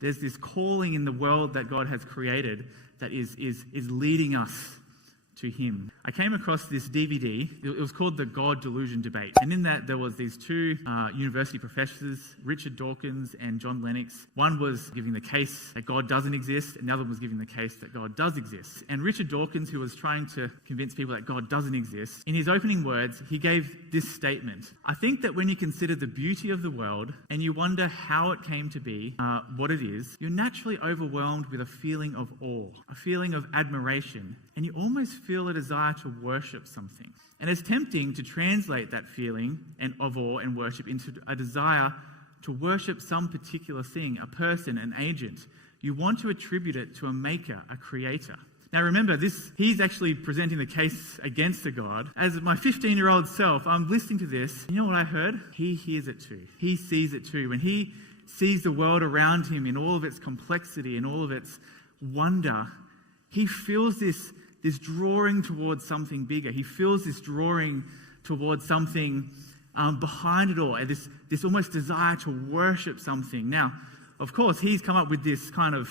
There's this calling in the world that God has created that is leading us to Him. I came across this DVD. It was called The God Delusion Debate. And in that, there was these two university professors, Richard Dawkins and John Lennox. One was giving the case that God doesn't exist, and the other was giving the case that God does exist. And Richard Dawkins, who was trying to convince people that God doesn't exist, in his opening words, he gave this statement: I think that when you consider the beauty of the world and you wonder how it came to be what it is, you're naturally overwhelmed with a feeling of awe, a feeling of admiration, and you almost feel a desire to worship something. And it's tempting to translate that feeling of awe and worship into a desire to worship some particular thing, a person, an agent. You want to attribute it to a maker, a creator. Now remember, he's actually presenting the case against a God. As my 15-year-old self, I'm listening to this. You know what I heard? He hears it too. He sees it too. When he sees the world around him in all of its complexity and all of its wonder, he feels this drawing towards something bigger. He feels this drawing towards something behind it all, and this almost desire to worship something. Now, of course, he's come up with this kind of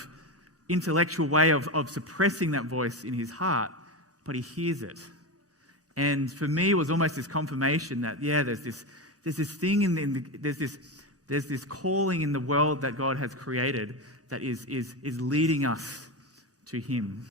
intellectual way of suppressing that voice in his heart, but he hears it. And for me, it was almost this confirmation that, there's this thing there's this calling in the world that God has created that is leading us to Him.